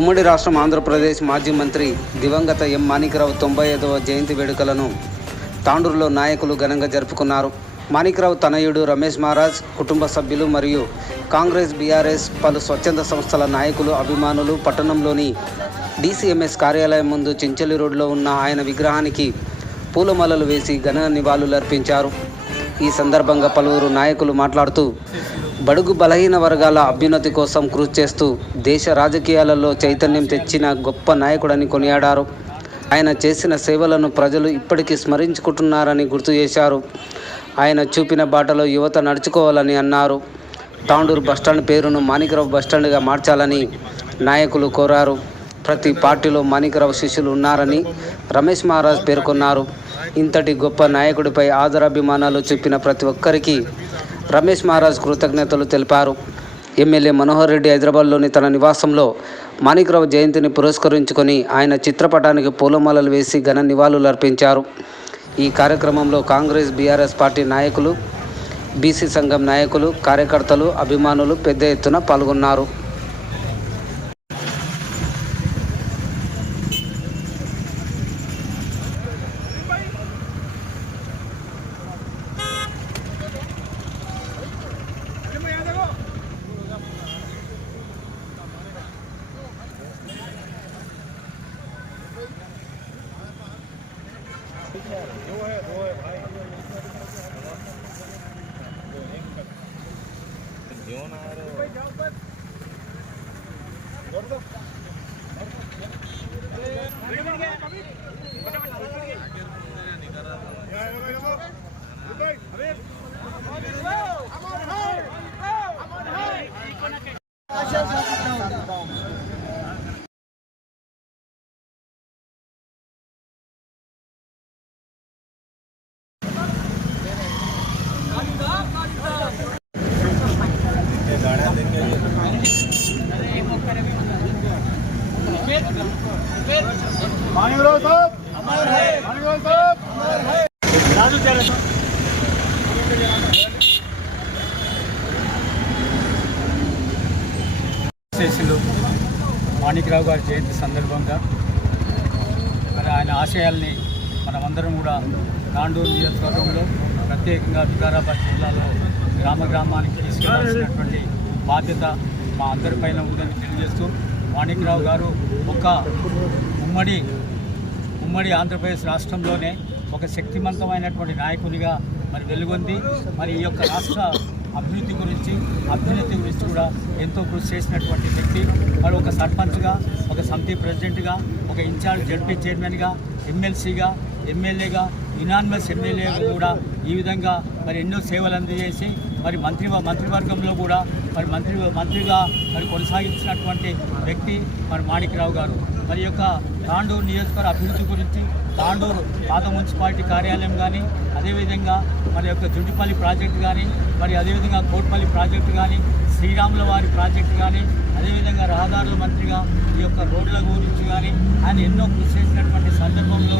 ఉమ్మడి రాష్ట్రం ఆంధ్రప్రదేశ్ మాజీ మంత్రి దివంగత ఎం మాణిక్రావు తొంభై ఐదవ జయంతి వేడుకలను తాండూరులో నాయకులు ఘనంగా జరుపుకున్నారు. మాణిక్రావు తనయుడు రమేష్ మహారాజ్ కుటుంబ సభ్యులు మరియు కాంగ్రెస్ బీఆర్ఎస్ పలు స్వచ్ఛంద సంస్థల నాయకులు అభిమానులు పట్టణంలోని డీసీఎంఎస్ కార్యాలయం ముందు చించలి రోడ్లో ఉన్న ఆయన విగ్రహానికి పూలమాలలు వేసి ఘన నివాళులర్పించారు. ఈ సందర్భంగా పలువురు నాయకులు మాట్లాడుతూ బడుగు బలహీన వర్గాల అభ్యున్నతి కోసం కృషి చేస్తూ దేశ రాజకీయాలలో చైతన్యం తెచ్చిన గొప్ప నాయకుడని కొనియాడారు. ఆయన చేసిన సేవలను ప్రజలు ఇప్పటికీ స్మరించుకుంటున్నారని గుర్తు చేశారు. ఆయన చూపిన బాటలో యువత నడుచుకోవాలని అన్నారు. తాండూరు బస్టాండ్ పేరును మాణికరావు బస్టాండ్గా మార్చాలని నాయకులు కోరారు. ప్రతి పార్టీలో మాణికరావు శిష్యులు ఉన్నారని రమేష్ మహారాజ్ పేర్కొన్నారు. ఇంతటి గొప్ప నాయకుడిపై ఆదరాభిమానాలు చూపిన ప్రతి ఒక్కరికి రమేష్ మహారాజ్ కృతజ్ఞతలు తెలిపారు. ఎమ్మెల్యే మనోహర్ రెడ్డి హైదరాబాద్లోని తన నివాసంలో మాణిక్రావు జయంతిని పురస్కరించుకొని ఆయన చిత్రపటానికి పూలమాలలు వేసి ఘన నివాళులు అర్పించారు. ఈ కార్యక్రమంలో కాంగ్రెస్ బీఆర్ఎస్ పార్టీ నాయకులు బీసీ సంఘం నాయకులు కార్యకర్తలు అభిమానులు పెద్ద ఎత్తున పాల్గొన్నారు. down. గారి జయంతి సందర్భంగా మరి ఆయన ఆశయాల్ని మనమందరం కూడా తాండూరు నియోజకవర్గంలో ప్రత్యేకంగా వికారాబాద్ జిల్లాలో గ్రామ గ్రామానికి తీసుకెళ్ళాల్సినటువంటి బాధ్యత మా అందరిపైన ఉందని తెలియజేస్తూ మాణిక్రావు గారు ఒక ఉమ్మడి ఉమ్మడి ఆంధ్రప్రదేశ్ రాష్ట్రంలోనే ఒక శక్తివంతమైనటువంటి నాయకునిగా మరి వెలుగొంది. మరి ఈ యొక్క రాష్ట్ర అభివృద్ధి గురించి అభ్యున్నతి గురించి కూడా ఎంతో కృషి చేసినటువంటి వ్యక్తి. మరి ఒక సర్పంచ్గా ఒక సమితి ప్రెసిడెంట్గా ఒక ఇన్ఛార్జ్ జడ్పీ చైర్మన్గా ఎమ్మెల్సీగా ఎమ్మెల్యేగా యునానిమస్ ఎమ్మెల్యేగా కూడా ఈ విధంగా మరి ఎన్నో సేవలు అందజేసి మరి మంత్రి మంత్రివర్గంలో కూడా మరి మంత్రి మంత్రిగా మరి కొనసాగించినటువంటి వ్యక్తి మరి మాణిక్రావు గారు. మరి యొక్క తాండూరు నియోజకవర్గ అభివృద్ధి గురించి తాండూరు పాత మున్సిపాలిటీ కార్యాలయం కానీ అదేవిధంగా మరి యొక్క జుంటిపల్లి ప్రాజెక్టు కానీ మరి అదేవిధంగా కోట్పల్లి ప్రాజెక్టు కానీ శ్రీరాముల వారి ప్రాజెక్టు కానీ అదేవిధంగా రహదారుల మంత్రిగా ఈ యొక్క రోడ్ల గురించి కానీ ఆయన ఎన్నో కృషి చేసినటువంటి సందర్భంలో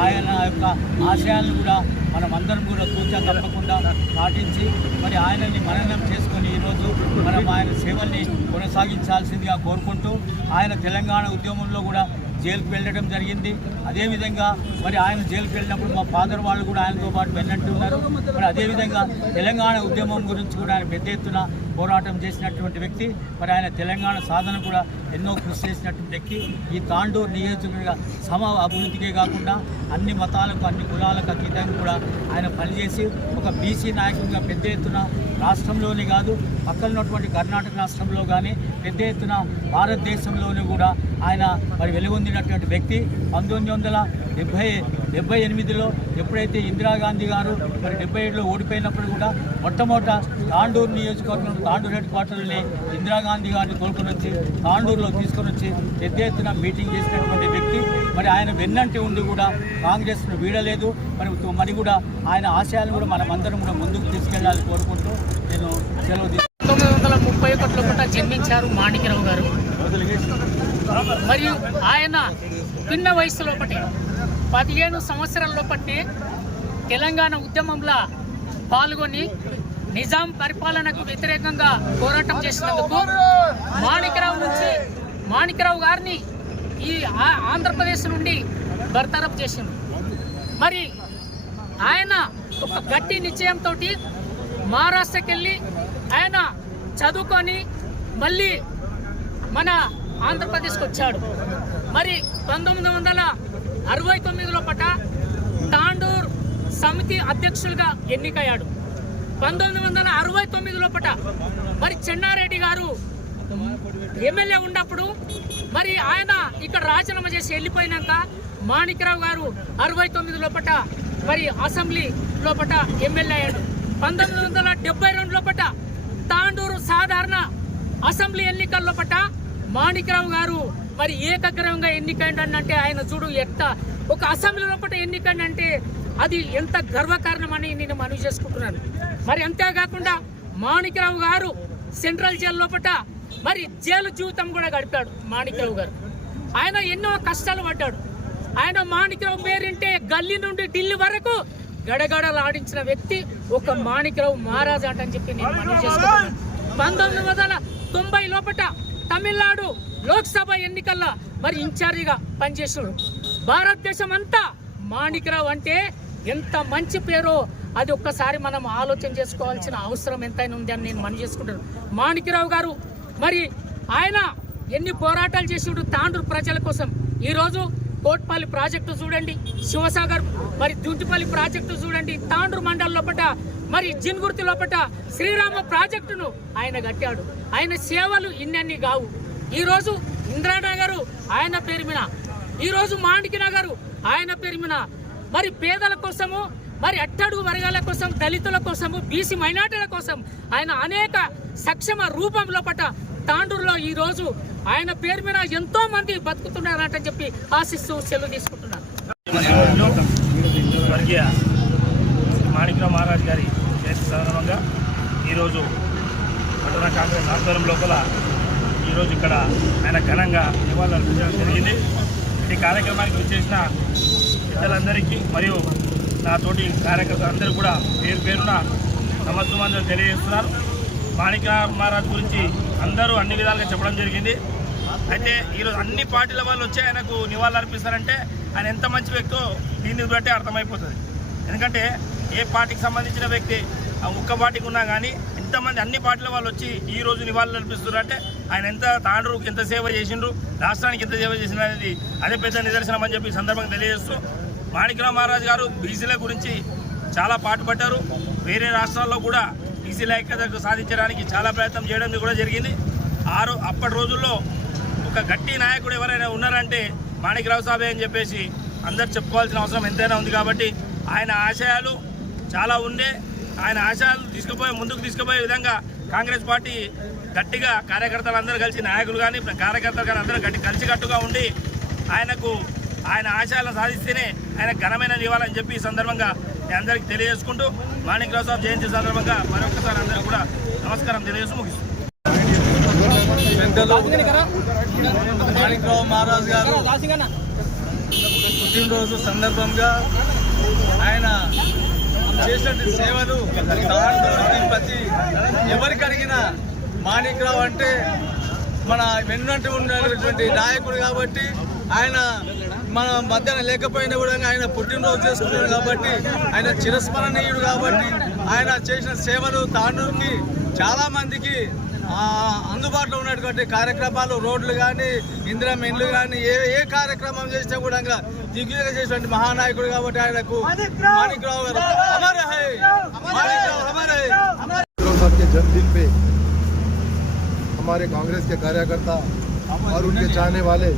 ఆయన యొక్క ఆశయాలను కూడా మనం అందరం కూడా కూర్చా తప్పకుండా పాటించి మరి ఆయనని మననం చేసుకొని ఈరోజు మనం ఆయన సేవల్ని కొనసాగించాల్సిందిగా కోరుకుంటూ ఆయన తెలంగాణ ఉద్యమంలో కూడా జైలుకు వెళ్ళడం జరిగింది. అదేవిధంగా మరి ఆయన జైలుకు వెళ్ళినప్పుడు మా ఫాదర్ వాళ్ళు కూడా ఆయనతో పాటు వెళ్ళినట్టున్నారు. మరి అదేవిధంగా తెలంగాణ ఉద్యమం గురించి కూడా ఆయన పెద్ద ఎత్తున పోరాటం చేసినటువంటి వ్యక్తి మరి ఆయన తెలంగాణ సాధన కూడా ఎన్నో కృషి చేసినటువంటి వ్యక్తి. ఈ తాండూరు నియోజకవర్గ సమ అభివృద్ధికే కాకుండా అన్ని మతాలకు అన్ని కులాలకు అతీతంగా కూడా ఆయన పనిచేసి ఒక బీసీ నాయకుడిగా పెద్ద ఎత్తున రాష్ట్రంలోనే కాదు పక్కన ఉన్నటువంటి కర్ణాటక రాష్ట్రంలో కానీ పెద్ద ఎత్తున భారతదేశంలోనే కూడా ఆయన మరి వెలుగొందినటువంటి వ్యక్తి. పంతొమ్మిది వందల డెబ్భై డెబ్బై ఎనిమిదిలో ఎప్పుడైతే ఇందిరాగాంధీ గారు మరి డెబ్బై ఏడులో ఓడిపోయినప్పుడు కూడా మొట్టమొదట తాండూరు నియోజకవర్గం తాండూరు హెడ్ క్వార్టర్ని ఇందిరాగాంధీ గారిని తోలుకొని వచ్చి తాండూరులో తీసుకొని వచ్చి పెద్ద ఎత్తున మీటింగ్ చేసినటువంటి వ్యక్తి. మరి ఆయన వెన్నంటి ఉండి కూడా కాంగ్రెస్ను వీడలేదు. మరి మరి కూడా ఆయన ఆశయాలను కూడా మనమందరం కూడా ముందుకు తీసుకెళ్ళాలని కోరుకుంటూ నేను సెలవు పంతొమ్మిది వందల ముప్పై ఒకటిలో కూడా జన్మించారు మాణిక్యరావు గారు. మరియు ఆయన చిన్న వయసులోపటి పదిహేను సంవత్సరాల లోపటి తెలంగాణ ఉద్యమంలో పాల్గొని నిజాం పరిపాలనకు వ్యతిరేకంగా పోరాటం చేసినందుకు మాణికరావు నుంచి మాణిక్యరావు గారిని ఈ ఆంధ్రప్రదేశ్ నుండి బర్తరఫ్ చేసింది. మరి ఆయన ఒక గట్టి నిశ్చయంతో మహారాష్ట్రకి వెళ్ళి ఆయన చదువుకొని మళ్ళీ మన ఆంధ్రప్రదేశ్కి వచ్చాడు. మరి పంతొమ్మిది వందల అరవై తొమ్మిదిలో పట తాండూర్ సమితి అధ్యక్షులుగా ఎన్నికయ్యాడు. పంతొమ్మిది వందల అరవై తొమ్మిదిలో పట మరి చెన్నారెడ్డి గారు ఎమ్మెల్యే ఉన్నప్పుడు మరి ఆయన ఇక్కడ రాజీనామా చేసి వెళ్ళిపోయినాక మాణిక్యరావు గారు అరవై తొమ్మిది లోపట మరి అసెంబ్లీ లోపట ఎమ్మెల్యే అయ్యాడు. పంతొమ్మిది వందల డెబ్బై రెండు లోపట తాండూరు సాధారణ అసెంబ్లీ ఎన్నికల లోపట మాణిక్యరావు గారు మరి ఏకగ్రహంగా ఎన్నికైండంటే ఆయన చూడు ఎంత ఒక అసెంబ్లీ లోపల ఎన్నికండి అది ఎంత గర్వకారణమని నేను మనవి చేసుకుంటున్నాను. మరి అంతేకాకుండా మాణిక్యరావు గారు సెంట్రల్ జైలు లోపట మరి జైలు జీవితం కూడా గడిపాడు మాణిక్యరావు గారు. ఆయన ఎన్నో కష్టాలు పడ్డాడు. ఆయన మాణిక్యరావు పేరింటే గల్లీ నుండి ఢిల్లీ వరకు గడగడలాడించిన వ్యక్తి ఒక మాణిక్యరావు మహారాజు అంటని చెప్పి నేను మనవి పంతొమ్మిది వందల తొంభై లోపట తమిళనాడు లోక్సభ ఎన్నికల్లో మరి ఇన్ఛార్జిగా పనిచేసాడు భారతదేశం అంతా మాణిక్యరావు అంటే ఎంత మంచి పేరో అది ఒక్కసారి మనం ఆలోచన చేసుకోవాల్సిన అవసరం ఎంతైనా ఉంది అని నేను మనవి చేసుకుంటాను మాణిక్యరావు గారు మరి ఆయన ఎన్ని పోరాటాలు చేసిండు తాండ్రు ప్రజల కోసం. ఈరోజు కోట్పల్లి ప్రాజెక్టు చూడండి శివసాగర్ మరి దుంటిపల్లి ప్రాజెక్టు చూడండి తాండ్రు మండల్ లోపట మరి జిన్గుర్తి లోపట శ్రీరామ ప్రాజెక్టును ఆయన కట్టాడు. ఆయన సేవలు ఇన్నన్ని కావు. ఈరోజు ఇంద్రానగర్ ఆయన పేరు మీద ఈరోజు మాండికి నగరు ఆయన పేరు మీద. మరి పేదల కోసము మరి అట్టడుగు వర్గాల కోసం దళితుల కోసము బీసీ మైనార్టీల కోసం ఆయన అనేక సక్షమ రూపంలో పట తాండూరులో ఈ రోజు ఆయన పేరు మీద ఎంతో మంది బతుకుతున్నారంటని చెప్పి ఆశిస్తూ సెలవు తీసుకుంటున్నాను. స్వర్గీయ మాణిక్రావు మహారాజ్ గారి జయంతి సందర్భంగా ఈరోజు పట్టణ కాంగ్రెస్ ఆధ్వర్యం లోపల ఈరోజు ఇక్కడ ఆయన ఘనంగా నివాళులు అర్పించడం జరిగింది. ఈ కార్యక్రమానికి వచ్చేసిన పెద్దలందరికీ మరియు నా తోటి కార్యకర్తలందరూ కూడా పేరు పేరున నమస్సుమందరూ తెలియజేస్తున్నారు. మాణిక మహారాజ్ గురించి అందరూ అన్ని విధాలుగా చెప్పడం జరిగింది. అయితే ఈరోజు అన్ని పార్టీల వాళ్ళు వచ్చి ఆయనకు నివాళులు అర్పిస్తారంటే ఆయన ఎంత మంచి వ్యక్తో దీన్ని బట్టి అర్థమైపోతుంది. ఎందుకంటే ఏ పార్టీకి సంబంధించిన వ్యక్తి ఆ ఒక్క పార్టీకి ఉన్నా కానీ ఇంతమంది అన్ని పార్టీల వాళ్ళు వచ్చి ఈ రోజు నివాళులు అర్పిస్తున్నారంటే ఆయన ఎంత తాండ్రుకి ఎంత సేవ చేసిండ్రు రాష్ట్రానికి ఎంత సేవ చేసిండ్రు అనేది అదే పెద్ద నిదర్శనం అని చెప్పి సందర్భంగా తెలియజేస్తూ మాణిక్రావు మహారాజ్ గారు బీసీల గురించి చాలా పాటుపడ్డారు. వేరే రాష్ట్రాల్లో కూడా బీసీల ఐక్యతకు సాధించడానికి చాలా ప్రయత్నం చేయడం కూడా జరిగింది. ఆరు అప్పటి రోజుల్లో ఒక గట్టి నాయకుడు ఎవరైనా ఉన్నారంటే మాణిక్రావు సాబే అని చెప్పేసి అందరు చెప్పుకోవాల్సిన అవసరం ఎంతైనా ఉంది కాబట్టి ఆయన ఆశయాలు చాలా ఉండే. ఆయన ఆశయాలు తీసుకుపోయే ముందుకు తీసుకుపోయే విధంగా కాంగ్రెస్ పార్టీ గట్టిగా కార్యకర్తలు అందరూ కలిసి నాయకులు కానీ కార్యకర్తలు కానీ అందరూ గట్టి కలిసికట్టుగా ఉండి ఆయనకు ఆయన ఆశయాలను సాధిస్తేనే ఆయన ఘనమైన నివాళని చెప్పి ఈ సందర్భంగా అందరికీ తెలియజేసుకుంటూ మాణిక్రావు సాబ్ జయంతి సందర్భంగా మరొకసారి అందరికీ కూడా నమస్కారం తెలియజేసి ముగిస్తుంది మాణిక్రావు మహారాజ్ గారు పుట్టినరోజు సందర్భంగా ఆయన చేసినటువంటి సేవలు ప్రతి ఎవరికి అడిగినా మాణిక్రావు అంటే మన వెన్నంటి ఉన్నటువంటి నాయకుడు కాబట్టి ఆయన మన మధ్యన లేకపోయినా కూడా ఆయన పుట్టినరోజు చేసుకున్నాడు కాబట్టి ఆయన చిరస్మరణీయుడు కాబట్టి ఆయన చేసిన సేవలు తాండూరుకి చాలా మందికి ఆ, అందుబాటులో ఉన్నటువంటి కార్యక్రమాలు రోడ్లు కానీ ఇందిరా ఇండ్లు కానీ ఏ ఏ కార్యక్రమం చేసినా కూడా దిగ్విజయంగా చేసినటువంటి మహానాయకుడు కాబట్టి ఆయనకు మాణిక్రావు గారు అమర్ హై మాణిక్రావు అమర్ హై फिरोज साहब के जन्मदिन पे हमारे कांग्रेस के कार्यकर्ता और उनके चाहने वाले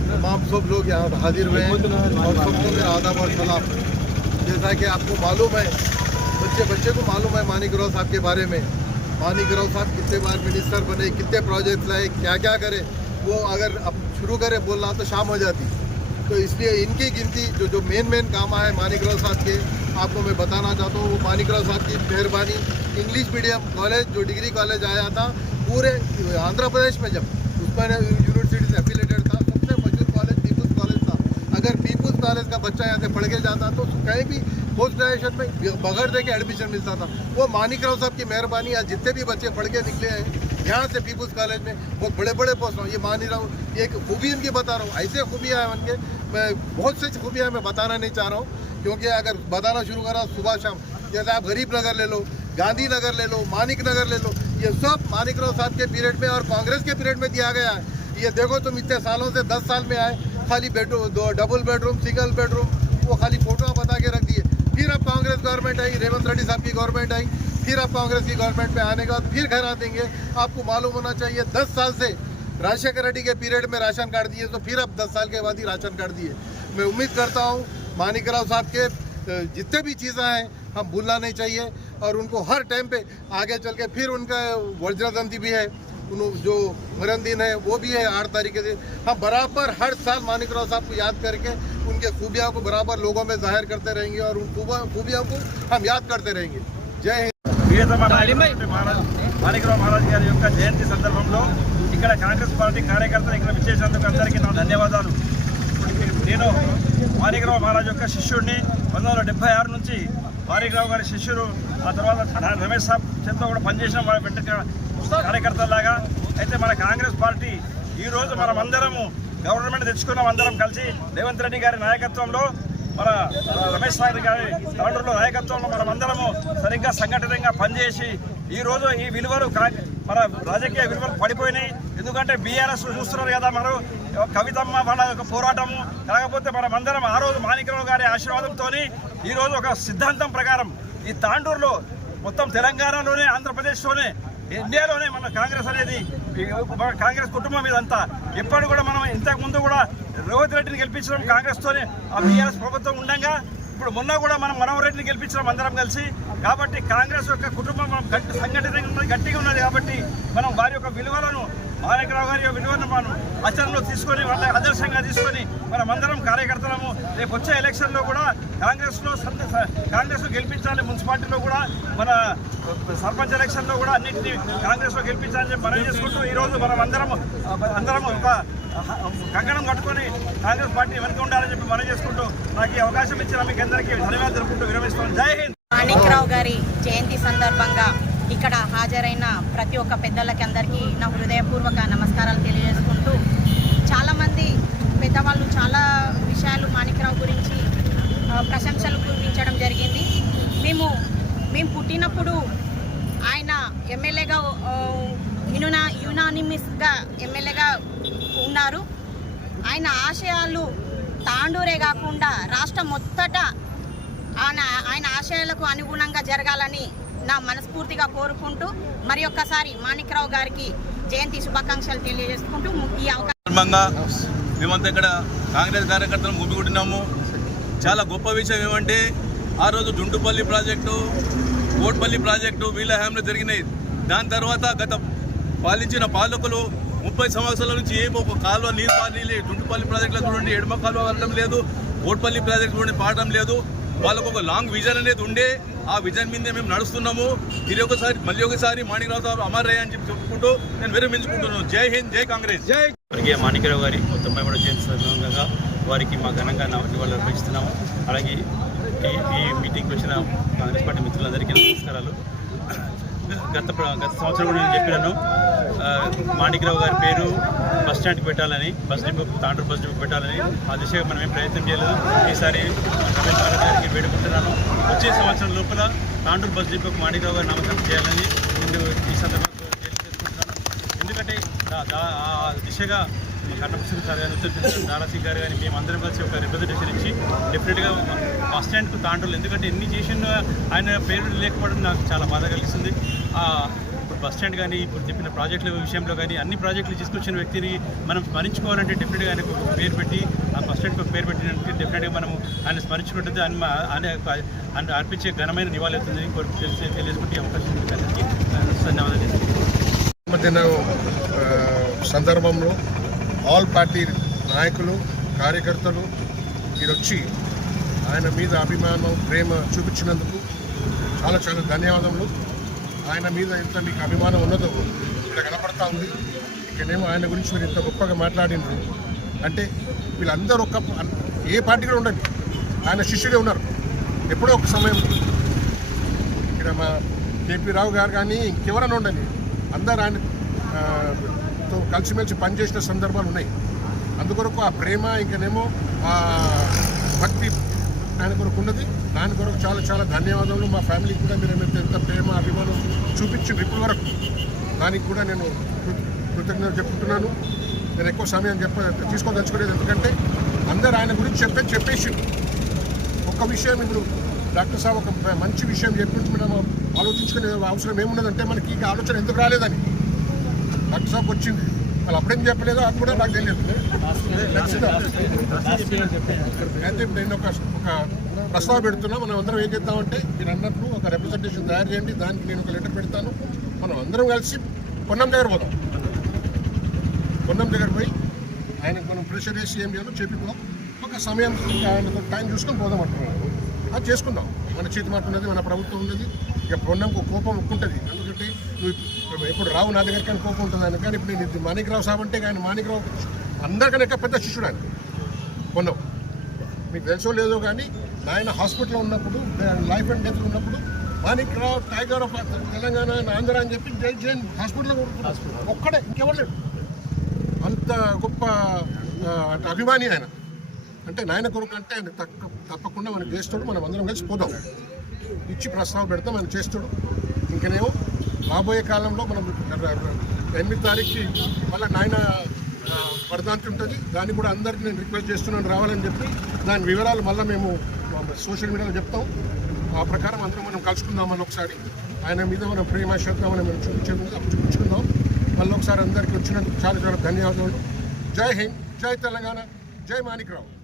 तमाम सब लोग यहाँ हाजिर हुए हैं और सबको मेरा आदाब और सलाम। जैसा कि आपको मालूम है, बच्चे बच्चे को मालूम है मानिक राव साहब के बारे में। मानिक राव साहब कितने बार मिनिस्टर बने, कितने प्रोजेक्ट लाए क्या क्या करे, वो अगर अब शुरू करे, बोलना तो शाम हो जाती। तो इसलिए इनकी गिनती, जो जो मेन मेन काम आए मानिक राव साहब के, आपको मैं बताना चाहता हूँ, वो मानिक राव साहब की मेहरबानी। इंग्लिश मीडियम कॉलेज जो डिग्री कॉलेज आया था, पूरे आंध्र प्रदेश में जब, उसमें यूनिवर्सिटी से एफिलेटेड था सबसे मशहूर कॉलेज पीपुल्स कॉलेज था अगर पीपुल्स कॉलेज का बच्चा यहाँ से पढ़ के जाता तो कहीं भी पोस्ट ग्रेजुएशन में बगैर दे के एडमिशन मिलता था। वो मानिक राव साहब की मेहरबानी आज जितने भी बच्चे पढ़ के निकले हैं, यहाँ से पीपुल्स कॉलेज में बहुत बड़े बड़े पोस्ट ये मान ही रहा हूँ ये एक खूबी इनकी बता रहा हूँ, ऐसे खूबियाँ हैं उनके मैं बहुत से खूबियाँ मैं बताना नहीं चाह रहा हूँ, क्योंकि अगर बताना शुरू करा सुबह शाम, जैसे आप गरीब नगर ले लो, गांधी नगर ले लो, मानिक नगर ले लो, ये सब मानिक राव साहब के पीरियड में और कांग्रेस के पीरियड में दिया गया है। ये देखो तुम इतने सालों से दस साल में आए खाली बेडरूम दो डबल बेडरूम सिंगल बेडरूम वो खाली फ़ोटो बता के रख दिए। फिर अब कांग्रेस गवर्नमेंट आई, रेवंत रेड्डी साहब की गवर्नमेंट आई, फिर अब कांग्रेस की गवर्नमेंट में आने के बाद फिर घर आ देंगे। आपको मालूम होना चाहिए, दस साल से राजशेखर रेड्डी के पीरियड में राशन कार्ड दिए तो फिर अब दस साल के बाद ही राशन कार्ड दिए। मैं उम्मीद करता हूँ, मानिक राव साहब के जितने भी चीज़ें हैं, हम भूलना नहीं चाहिए, और उनको हर टाइम पे आगे चल के फिर उनका वज्र जयंती भी है। जो मरण दिन है वो भी है आठ तारीख के दिन हम बराबर हर साल मानिक राव साहब को याद करके उनके खूबियाँ को बराबर लोगों में जाहिर करते रहेंगे और उन खूबा- खूबियों को हम याद करते रहेंगे जय हिंद ప్రియతమ నాయకుడు మహారాజ్ మాణికరావు మహారాజ్ గారి యొక్క జయంతి సందర్భంలో ఇక్కడ కాంగ్రెస్ పార్టీ కార్యకర్తలు ఇక్కడ విచ్చేసినందుకు అందరికీ నా ధన్యవాదాలు నేను మాణికరావు మహారాజ్ యొక్క శిష్యుడిని పంతొమ్మిది వందల డెబ్బై ఆరు నుంచి మాణికరావు గారి శిష్యుడు ఆ తర్వాత రమేష్ సాబ్ చేతిలో కూడా పనిచేసిన మన వెంట కార్యకర్తలాగా అయితే మన కాంగ్రెస్ పార్టీ ఈరోజు మనమందరము గవర్నమెంట్ తెచ్చుకున్నాం అందరం కలిసి రేవంత్ రెడ్డి గారి నాయకత్వంలో మన రమేష్ సాగర్ గారి తండ్రుల నాయకత్వంలో మనమందరము సరిగ్గా సంఘటితంగా పనిచేసి ఈ రోజు ఈ విలువలు మన రాజకీయ విలువలు పడిపోయినాయి. ఎందుకంటే బీఆర్ఎస్ చూస్తున్నారు కదా మనం కవితమ్మ వాళ్ళ యొక్క పోరాటము. కాకపోతే మనమందరం ఆ రోజు మాణికరావు గారి ఆశీర్వాదంతో ఈరోజు ఒక సిద్ధాంతం ప్రకారం ఈ తాండూరులో మొత్తం తెలంగాణలోనే ఆంధ్రప్రదేశ్లోనే ఇండియాలోనే మన కాంగ్రెస్ అనేది కాంగ్రెస్ కుటుంబం ఇదంతా ఎప్పుడు కూడా మనం ఇంతకు ముందు కూడా రేవంత్ రెడ్డిని గెలిపించడం కాంగ్రెస్తోనే ఆ బీఆర్ఎస్ ప్రభుత్వం ఉండగా ఇప్పుడు మొన్న కూడా మనం మనోహర్ రెడ్డిని గెలిపించడం అందరం కలిసి కాబట్టి కాంగ్రెస్ యొక్క కుటుంబం మనం గట్టి సంఘటితంగా ఉన్నది గట్టిగా ఉన్నది కాబట్టి మనం వారి యొక్క విలువలను మాణికరావు గారి విలువను మనం ఆచరణలో తీసుకొని వాళ్ళ ఆదర్శంగా తీసుకొని మనం అందరం కార్యకర్తలము రేపు వచ్చే ఎలక్షన్లో కూడా కాంగ్రెస్లో సంద- కాంగ్రెస్ గెలిపించాలి మున్సిపాలిటీలో కూడా మన సర్పంచ్ ఎలక్షన్లో కూడా అన్నింటినీ కాంగ్రెస్లో గెలిపించాలని చెప్పి మనం చేసుకుంటూ ఈరోజు మనం అందరం అందరం ఒక కంకణం కట్టుకొని కాంగ్రెస్ పార్టీ వెనుక ఉండాలని చెప్పి మనం చేసుకుంటూ నాకు ఈ అవకాశం ఇచ్చిన మీకు అందరికీ ధన్యవాదాలు జరుపుకుంటూ విరమిస్తున్నాను. జై హింద్! మాణిక్రావు గారి జయంతి సందర్భంగా ఇక్కడ హాజరైన ప్రతి ఒక్క పెద్దలకి అందరికీ నా హృదయపూర్వక నమస్కారాలు తెలియజేసుకుంటూ చాలామంది పెద్దవాళ్ళు చాలా విషయాలు మాణిక్రావు గురించి ప్రశంసలు కురిపించడం జరిగింది. మేము మేము పుట్టినప్పుడు ఆయన ఎమ్మెల్యేగా యునా యునానిమిస్గా ఎమ్మెల్యేగా ఉన్నారు. ఆయన ఆశయాలు తాండూరే కాకుండా రాష్ట్రం మొత్తట ఆయన ఆయన ఆశయాలకు అనుగుణంగా జరగాలని నా మనస్ఫూర్తిగా కోరుకుంటూ మరి ఒక్కసారి మాణిక్రావు గారికి జయంతి శుభాకాంక్షలు తెలియజేసుకుంటూ ఈ అవకాశం మేమంతా ఇక్కడ కాంగ్రెస్ కార్యకర్తలు గుమిగూడినాము. చాలా గొప్ప విషయం ఏమంటే ఆ రోజు జుంటుపల్లి ప్రాజెక్టు కోట్పల్లి ప్రాజెక్టు వీళ్ళ హయాంలో జరిగినాయి. దాని తర్వాత గత పాలించిన పాలకులు ముప్పై సంవత్సరాల నుంచి ఏమో ఒక కాలువ నీరు పాలి డుంటుపల్లి ప్రాజెక్టులో చూడండి ఎడమ కాలువ వెళ్ళడం లేదు కోట్పల్లి ప్రాజెక్టు చూడండి పాడడం లేదు. వాళ్ళకు ఒక లాంగ్ విజన్ అనేది ఉండే. ఆ విజన్ మీదే మేము నడుస్తున్నాము. ఇది ఒకసారి మళ్ళీ ఒకసారి మాణికరావు సార్ అమర్ రయ్య అని చెప్పి చెప్పుకుంటూ నేను విరమించుకుంటున్నాను జై హింద్ జై కాంగ్రెస్. జై మాణిక్యరావు గారి తొంభై మూడో జయంతి సందర్భంగా వారికి మా ఘనంగా నా నివాళులు అర్పిస్తున్నాము. అలాగే ఈ ఈ మీటింగ్కి వచ్చిన కాంగ్రెస్ పార్టీ మిత్రులందరికీ నమస్కారాలు. గత గత సంవత్సరం కూడా నేను చెప్పినాను. మాణిక్రావు గారి పేరు బస్ స్టాండ్కి పెట్టాలని bus depot Tandur bus depot పెట్టాలని. ఆ దిశగా మనం ఏం ప్రయత్నం చేయలేదు. ఈసారి రమేష్ బాబు గారికి వేడుకుంటున్నాను. వచ్చే సంవత్సరం లోపల తాండూరు బస్ డిపోకు మాణిక్రావు గారి నామకరణం చేయాలని ముందు ఈ సందర్భంగా తెలియజేసుకుంటున్నాను. ఎందుకంటే ఆ దిశగా కన్నపసింగ్ సార్ కానీ ఉత్తర దారాసింగ్ గారు కానీ మేమందరం కలిసి ఒక రిప్రజెంటేషన్ ఇచ్చి డెఫినెట్గా బస్ స్టాండ్కు తాండ్రులు ఎందుకంటే ఎన్ని చేసిన ఆయన పేరు లేకపోవడం నాకు చాలా బాధ కలిగిస్తుంది. ఇప్పుడు బస్ స్టాండ్ కానీ ఇప్పుడు చెప్పిన ప్రాజెక్టుల విషయంలో కానీ అన్ని ప్రాజెక్టులు తీసుకొచ్చిన వ్యక్తిని మనం స్మరించుకోవాలంటే డెఫినెట్గా ఆయనకు ఒక పేరు పెట్టి ఆ బస్ స్టాండ్కి ఒక పేరు పెట్టినందుకు డెఫినెట్గా మనం ఆయన స్మరించుకుంటుంది. ఆయన మా- ఆయన ఆయన అర్పించే ఘనమైన నివాళి అవుతుందని తెలిసి తెలియజేసుకుంటే అవకాశం ఇచ్చినందుకు అందరికీ, ధన్యవాదాలు. సందర్భంలో ఆల్ పార్టీ నాయకులు కార్యకర్తలు మీరు వచ్చి ఆయన మీద అభిమానం ప్రేమ చూపించినందుకు చాలా చాలా ధన్యవాదములు. ఆయన మీద ఎంత మీకు అభిమానం ఉన్నదో ఇక్కడ కనపడతా ఉంది. ఇక్కడేమో ఆయన గురించి మీరు ఇంత గొప్పగా మాట్లాడినారు అంటే వీళ్ళందరూ ఒక ఏ పార్టీ కూడా ఉండండి ఆయన శిష్యుడే ఉన్నారు. ఎప్పుడో ఒక సమయం. ఇక్కడ మా కేపీ రావు గారు కానీ ఇంకెవరైనా ఉండండి. అందరు ఆయన కలిసిమెలిసి పనిచేసిన సందర్భాలు ఉన్నాయి. అందుకొరకు ఆ ప్రేమ ఇంకనేమో ఆ భక్తి ఆయన కొరకు ఉన్నది. దాని కొరకు చాలా చాలా ధన్యవాదాలు మా ఫ్యామిలీకి కూడా మీరు ఎంత ప్రేమ అభిమానం చూపించింది ఇప్పటి వరకు. దానికి కూడా నేను కృతజ్ఞత చెప్పుకుంటున్నాను. నేను ఎక్కువ సమయం చెప్ప తీసుకోదలుచుకోలేదు. ఎందుకంటే అందరు ఆయన గురించి చెప్పే చెప్పేసి. ఒక్క విషయం ఇప్పుడు డాక్టర్ సాబ్ ఒక మంచి విషయం చెప్పించి మనం ఆలోచించుకునే అవసరం ఏమున్నదంటే మనకి ఈ ఆలోచన ఎందుకు రాలేదని. డాక్టర్ సాబ్ వచ్చింది. వాళ్ళు అప్పుడేం చెప్పలేదో అది కూడా నాకు తెలియదు? అయితే నేను ఒక ఒక ప్రస్తావ పెడుతున్నా మనం అందరం ఏం చేద్దామంటే మీరు అన్నట్లు ఒక రిప్రజెంటేషన్ తయారు చేయండి దానికి నేను ఒక లెటర్ పెడతాను. మనం అందరం కలిసి పొన్నం దగ్గర పోదాం. పొన్నం దగ్గర పోయి ఆయనకు మనం ప్రెషర్ వేసి ఏం చేయాలో చెప్పిపోదాం. ఒక సమయం ఆయన టైం చూసుకొని పోదాం అంటున్నాను అది చేసుకుందాం. మన చేతి మాట ఉన్నది మన ప్రభుత్వం ఉన్నది. ఇక పొన్నంకు కోపం ఉంటుంది. ఎందుకంటే నువ్వు ఎప్పుడు రావు నా దగ్గరికి అని కోపం ఉంటుంది ఆయన కానీ ఇప్పుడు నేను ఇది మాణిక్రావు సాబ్ అంటే ఆయన మాణిక్రావు అందరికన్నా పెద్ద శిష్యుడు ఆయన. పొన్నం. మీకు తెలుసో లేదో కానీ నాయన హాస్పిటల్లో ఉన్నప్పుడు లైఫ్ అండ్ డెత్ ఉన్నప్పుడు మాణిక్రావు టైగర్ ఆఫ్ తెలంగాణ ఆంధ్ర అని చెప్పి జై జైన్ హాస్పిటల్లో. ఒక్కడే ఇంకెవరు లేడు అంత గొప్ప అభిమాని ఆయన. అంటే నాయన కొరకు అంటే ఆయన తక్క తప్పకుండా మనకు చేస్తాడు. మనం అందరం కలిసి పోదాం. ఇచ్చి ప్రస్తావ పెడతాం ఆయన చేస్తాడు. ఇంకనేమో రాబోయే కాలంలో మనం ఎనిమిది తారీఖుకి మళ్ళీ నాయన ఆ, వర్ధంతి ఉంటుంది. దాన్ని కూడా అందరికీ నేను రిక్వెస్ట్ చేస్తున్నాను రావాలని చెప్పి దాని వివరాలు మళ్ళీ మేము సోషల్ మీడియాలో చెప్తాం. ఆ ప్రకారం అందరం మనం కలుసుకుందామని ఒకసారి. ఆయన మీద మనం ప్రేమ శ్రద్ధ మనం చూపించే చూపించుకుందాం. మళ్ళీ ఒకసారి అందరికీ వచ్చినందుకు చాలా చాలా ధన్యవాదాలు. జై హింద్ జై తెలంగాణ జై మాణిక్రావు.